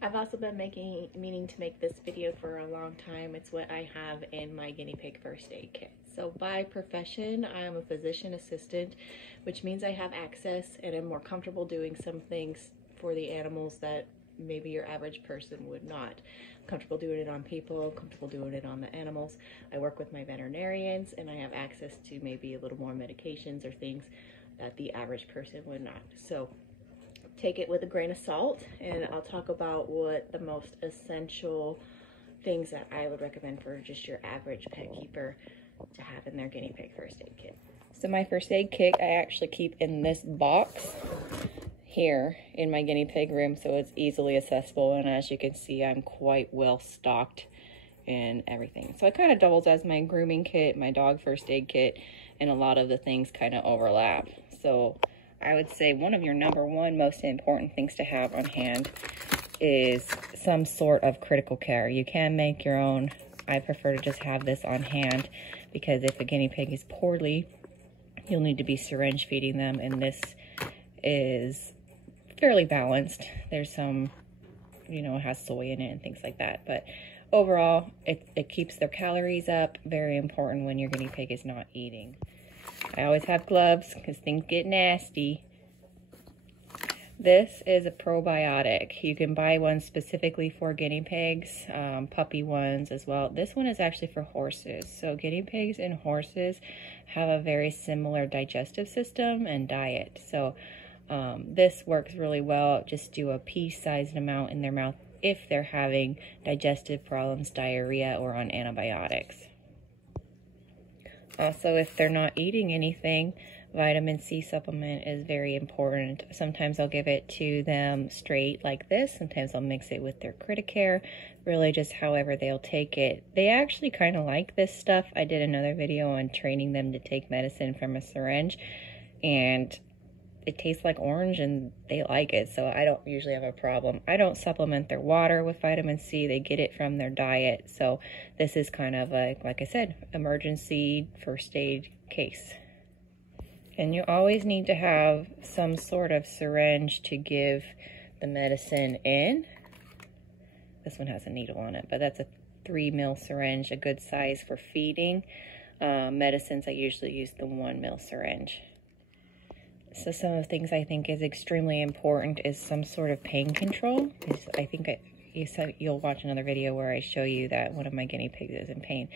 I've also been meaning to make this video for a long time. It's what I have in my guinea pig first aid kit. So by profession, I am a physician assistant, which means I have access and am more comfortable doing some things for the animals that maybe your average person would not. I'm comfortable doing it on people, comfortable doing it on the animals. I work with my veterinarians and I have access to maybe a little more medications or things that the average person would not. So take it with a grain of salt, and I'll talk about what the most essential things that I would recommend for just your average pet keeper to have in their guinea pig first aid kit. So my first aid kit I actually keep in this box here in my guinea pig room, so it's easily accessible, and as you can see, I'm quite well stocked in everything. So it kind of doubles as my grooming kit, my dog first aid kit, and a lot of the things kind of overlap. So I would say one of your number one most important things to have on hand is some sort of critical care. You can make your own. I prefer to just have this on hand because if a guinea pig is poorly, you'll need to be syringe feeding them, and this is fairly balanced. There's some, you know, it has soy in it and things like that, but overall it keeps their calories up. Very important when your guinea pig is not eating. I always have gloves because things get nasty. This is a probiotic. You can buy one specifically for guinea pigs, puppy ones as well. This one is actually for horses. So guinea pigs and horses have a very similar digestive system and diet. So this works really well. Just do a pea-sized amount in their mouth if they're having digestive problems, diarrhea, or on antibiotics. Also, if they're not eating anything, vitamin C supplement is very important. Sometimes I'll give it to them straight like this. Sometimes I'll mix it with their Criticare. Really just however they'll take it. They actually kind of like this stuff. I did another video on training them to take medicine from a syringe, and it tastes like orange and they like it, so I don't usually have a problem. I don't supplement their water with vitamin C. They get it from their diet. So this is kind of like I said, emergency first aid case. And you always need to have some sort of syringe to give the medicine in. This one has a needle on it, but that's a 3 ml syringe, a good size for feeding. Medicines, I usually use the 1 ml syringe. So some of the things I think is extremely important is some sort of pain control. I think you'll watch another video where I show you that one of my guinea pigs is in pain.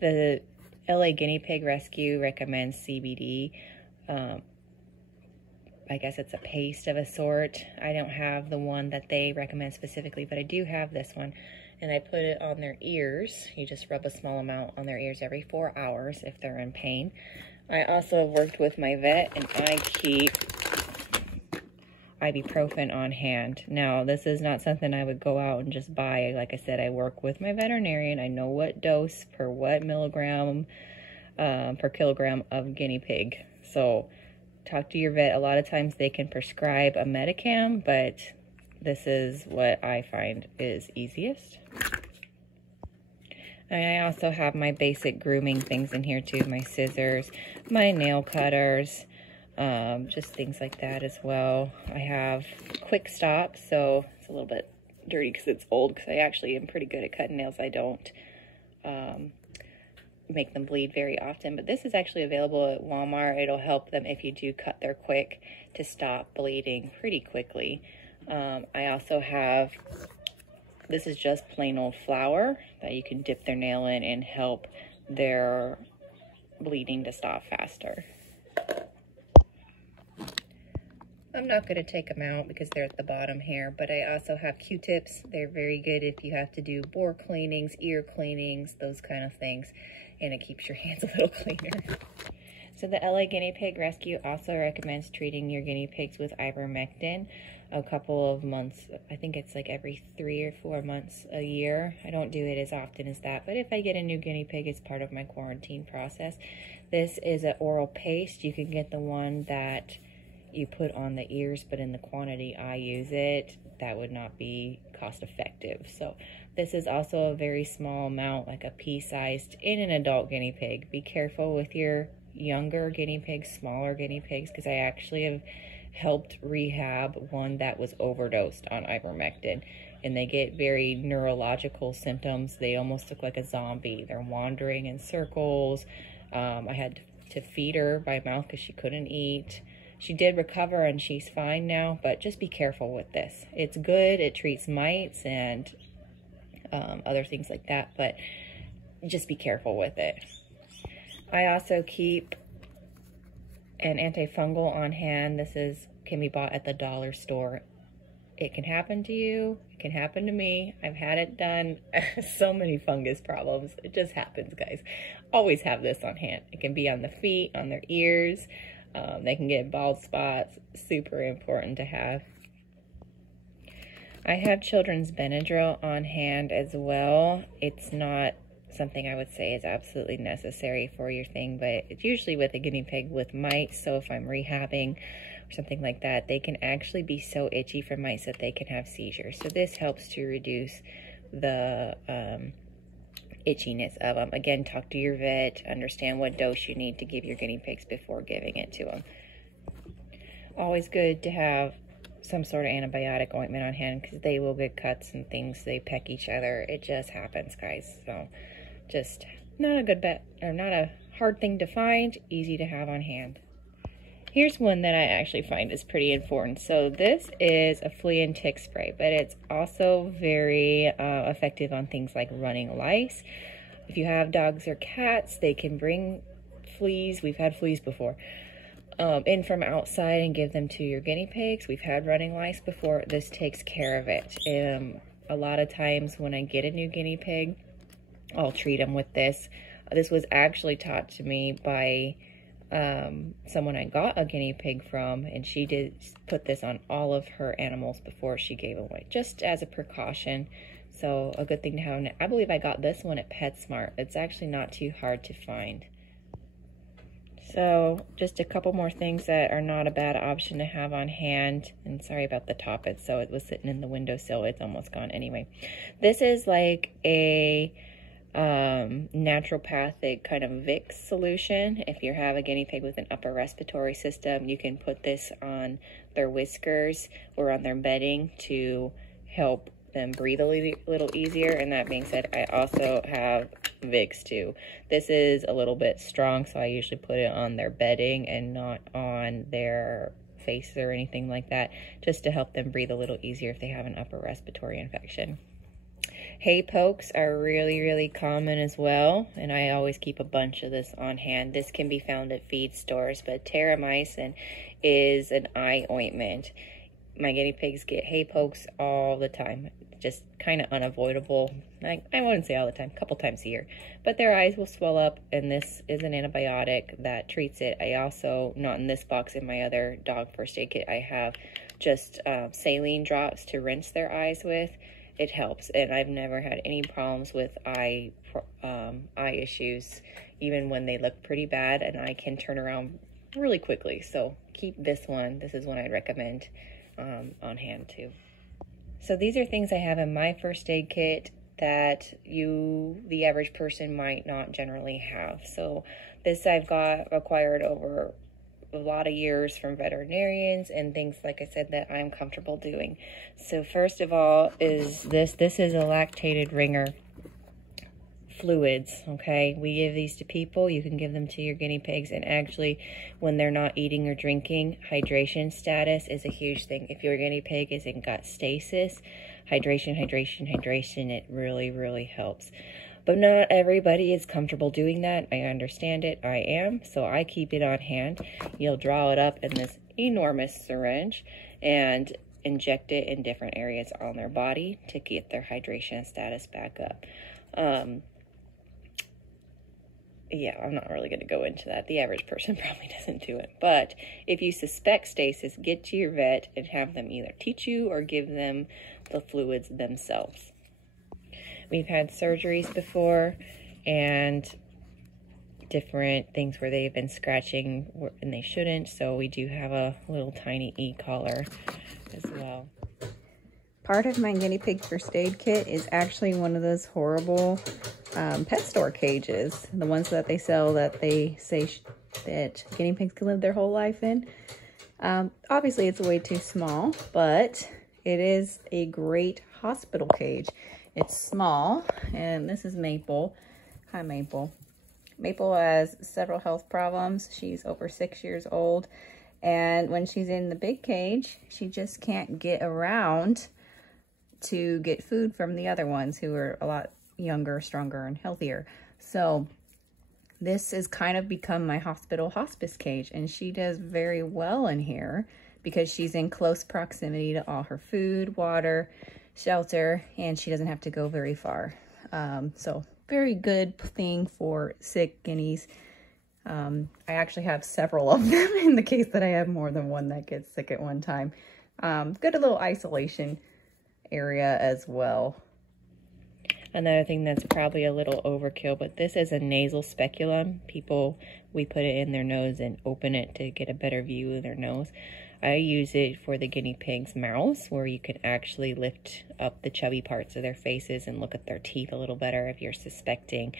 The LA Guinea Pig Rescue recommends CBD. I guess it's a paste of a sort. I don't have the one that they recommend specifically, but I do have this one. And I put it on their ears. You just rub a small amount on their ears every 4 hours if they're in pain. I also have worked with my vet, and I keep ibuprofen on hand. Now, this is not something I would go out and just buy. Like I said, I work with my veterinarian. I know what dose per what milligram per kilogram of guinea pig. So talk to your vet. A lot of times they can prescribe a Medicam, but this is what I find is easiest. And I also have my basic grooming things in here too. My scissors, my nail cutters, just things like that as well. I have Quick Stop, so it's a little bit dirty because it's old, because I actually am pretty good at cutting nails. I don't make them bleed very often, but this is actually available at Walmart. It'll help them if you do cut their quick to stop bleeding pretty quickly. I also have, this is just plain old flour that you can dip their nail in and help their bleeding to stop faster. I'm not going to take them out because they're at the bottom here, but I also have Q-tips. They're very good if you have to do bore cleanings, ear cleanings, those kind of things, and it keeps your hands a little cleaner. So the LA Guinea Pig Rescue also recommends treating your guinea pigs with ivermectin a couple of months. I think it's like every 3 or 4 months a year. I don't do it as often as that, but if I get a new guinea pig, it's part of my quarantine process. This is an oral paste. You can get the one that you put on the ears, but in the quantity I use it, that would not be cost effective. So this is also a very small amount, like a pea-sized in an adult guinea pig. Be careful with your younger guinea pigs, smaller guinea pigs, because I actually have helped rehab one that was overdosed on ivermectin. And they get very neurological symptoms. They almost look like a zombie. They're wandering in circles. I had to feed her by mouth because she couldn't eat. She did recover and she's fine now, but just be careful with this. It's good. It treats mites and other things like that, but just be careful with it. I also keep an antifungal on hand. This can be bought at the dollar store. It can happen to you. It can happen to me. I've had it done. So many fungus problems. It just happens, guys. Always have this on hand. It can be on the feet, on their ears. They can get bald spots. Super important to have. I have children's Benadryl on hand as well. It's not something I would say is absolutely necessary for your thing, but it's usually with a guinea pig with mites. So if I'm rehabbing or something like that, they can actually be so itchy for mites that they can have seizures. So this helps to reduce the itchiness of them. Again, talk to your vet, understand what dose you need to give your guinea pigs before giving it to them. Always good to have some sort of antibiotic ointment on hand because they will get cuts and things. They peck each other. It just happens, guys. So just not a good bet, or not a hard thing to find, easy to have on hand. Here's one that I actually find is pretty important. So this is a flea and tick spray, but it's also very effective on things like running lice. If you have dogs or cats, they can bring fleas. We've had fleas before. In from outside and give them to your guinea pigs. We've had running lice before. This takes care of it. A lot of times when I get a new guinea pig, I'll treat them with this. This was actually taught to me by someone I got a guinea pig from, and she did put this on all of her animals before she gave away, just as a precaution. So a good thing to have. I believe I got this one at PetSmart. It's actually not too hard to find. So just a couple more things that are not a bad option to have on hand. And sorry about the top. It was sitting in the windowsill. It's almost gone anyway. This is like a naturopathic kind of Vicks solution. If you have a guinea pig with an upper respiratory system, you can put this on their whiskers or on their bedding to help them breathe a little easier. And that being said, I also have Vicks too. This is a little bit strong, so I usually put it on their bedding and not on their face or anything like that, just to help them breathe a little easier if they have an upper respiratory infection. Hay pokes are really, really common as well, and I always keep a bunch of this on hand. This can be found at feed stores, but terramycin is an eye ointment. My guinea pigs get hay pokes all the time. Just kind of unavoidable. I wouldn't say all the time, a couple times a year. But their eyes will swell up, and this is an antibiotic that treats it. I also, not in this box, in my other dog first aid kit, I have just saline drops to rinse their eyes with. It helps, and I've never had any problems with eye issues, even when they look pretty bad, and I can turn around really quickly. So keep this one. This is one I'd recommend on hand too. So these are things I have in my first aid kit that the average person, might not generally have. So this I've acquired over a lot of years from veterinarians and things, like I said, that I'm comfortable doing. So first of all is this is a lactated ringer fluids. Okay, we give these to people. You can give them to your guinea pigs, and actually when they're not eating or drinking, hydration status is a huge thing. If your guinea pig is in gut stasis, hydration, it really helps. But not everybody is comfortable doing that. I understand it. I am. So I keep it on hand. You'll draw it up in this enormous syringe and inject it in different areas on their body to get their hydration status back up. Yeah, I'm not really going to go into that. The average person probably doesn't do it. But if you suspect stasis, get to your vet and have them either teach you or give them the fluids themselves. We've had surgeries before and different things where they've been scratching and they shouldn't. So we do have a little tiny e-collar as well. Part of my guinea pig first aid kit is actually one of those horrible pet store cages. The ones that they sell that they say that guinea pigs can live their whole life in. Obviously, it's way too small, but it is a great hospital cage. It's small, and this is Maple. Hi, Maple. Maple has several health problems. She's over 6 years old, and when she's in the big cage, she just can't get around to get food from the other ones who are a lot younger, stronger, and healthier. So this has kind of become my hospital hospice cage, and she does very well in here because she's in close proximity to all her food, water, shelter, and she doesn't have to go very far. So very good thing for sick guineas. I actually have several of them in the case that I have more than one that gets sick at one time. Good, a little isolation area as well. Another thing that's probably a little overkill, but this is a nasal speculum. We put it in their nose and open it to get a better view of their nose. I use it for the guinea pigs' mouths, where you can actually lift up the chubby parts of their faces and look at their teeth a little better if you're suspecting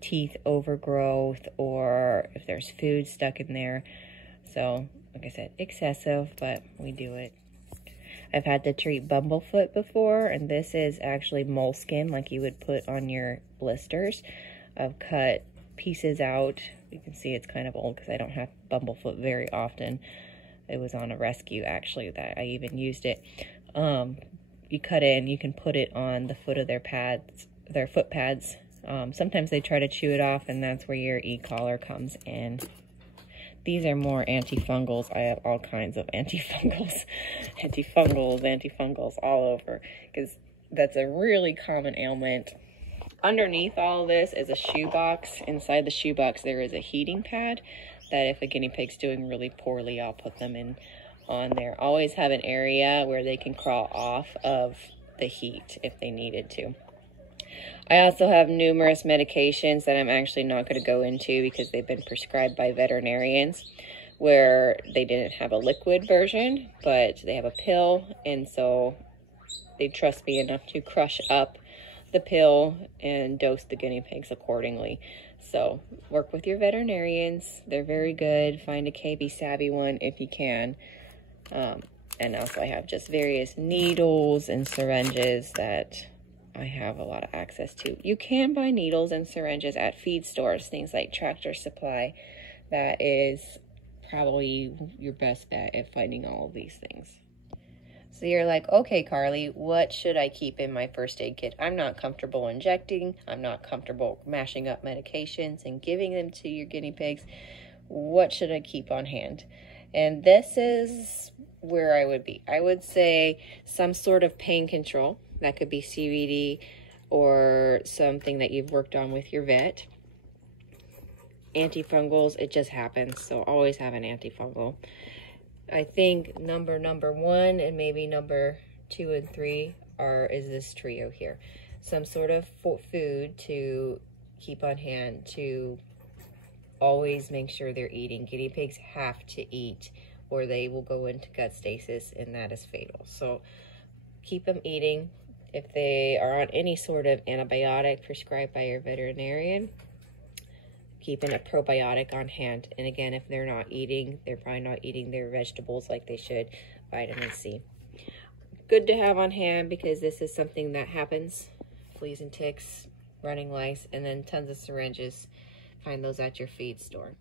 teeth overgrowth or if there's food stuck in there. So, like I said, excessive, but we do it. I've had to treat bumblefoot before, and this is actually moleskin like you would put on your blisters. I've cut pieces out. You can see it's kind of old because I don't have bumblefoot very often. It was on a rescue actually that I even used it. You cut it and you can put it on the foot of their pads, their foot pads. Sometimes they try to chew it off, and that's where your e-collar comes in. These are more antifungals. I have all kinds of antifungals, antifungals all over, because that's a really common ailment. Underneath all of this is a shoebox. Inside the shoebox, there is a heating pad that if a guinea pig's doing really poorly, I'll put them in on there. Always have an area where they can crawl off of the heat if they needed to. I also have numerous medications that I'm actually not going to go into because they've been prescribed by veterinarians, where they didn't have a liquid version, but they have a pill, and so they trust me enough to crush up the pill and dose the guinea pigs accordingly. So work with your veterinarians. They're very good. Find a KB savvy one if you can. And also I have just various needles and syringes that I have a lot of access to. You can buy needles and syringes at feed stores, things like Tractor Supply. That is probably your best bet at finding all of these things. So you're like, okay, Carly, what should I keep in my first aid kit? I'm not comfortable injecting. I'm not comfortable mashing up medications and giving them to your guinea pigs. What should I keep on hand? And this is where I would be. I would say some sort of pain control. That could be CBD or something that you've worked on with your vet. Antifungals, it just happens, so always have an antifungal. I think number one and maybe number 2 and 3 is this trio here. Some sort of food to keep on hand to always make sure they're eating. Guinea pigs have to eat or they will go into gut stasis, and that is fatal. So keep them eating. If they are on any sort of antibiotic prescribed by your veterinarian, keeping a probiotic on hand. And again, if they're not eating, they're probably not eating their vegetables like they should. Vitamin C. Good to have on hand because this is something that happens. Fleas and ticks, running lice, and then tons of syringes. Find those at your feed store.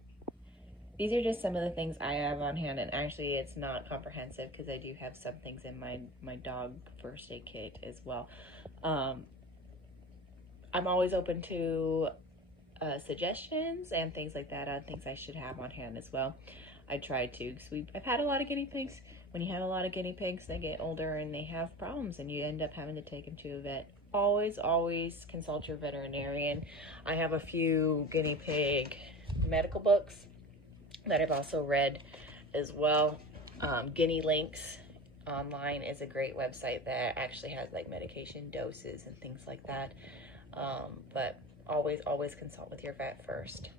These are just some of the things I have on hand, and actually it's not comprehensive because I do have some things in my dog first aid kit as well. I'm always open to suggestions and things like that on things I should have on hand as well. I try to, because I've had a lot of guinea pigs. When you have a lot of guinea pigs, they get older and they have problems, and you end up having to take them to a vet. Always consult your veterinarian. I have a few guinea pig medical books that I've also read as well. Guinea Links online is a great website that actually has like medication doses and things like that. But always consult with your vet first.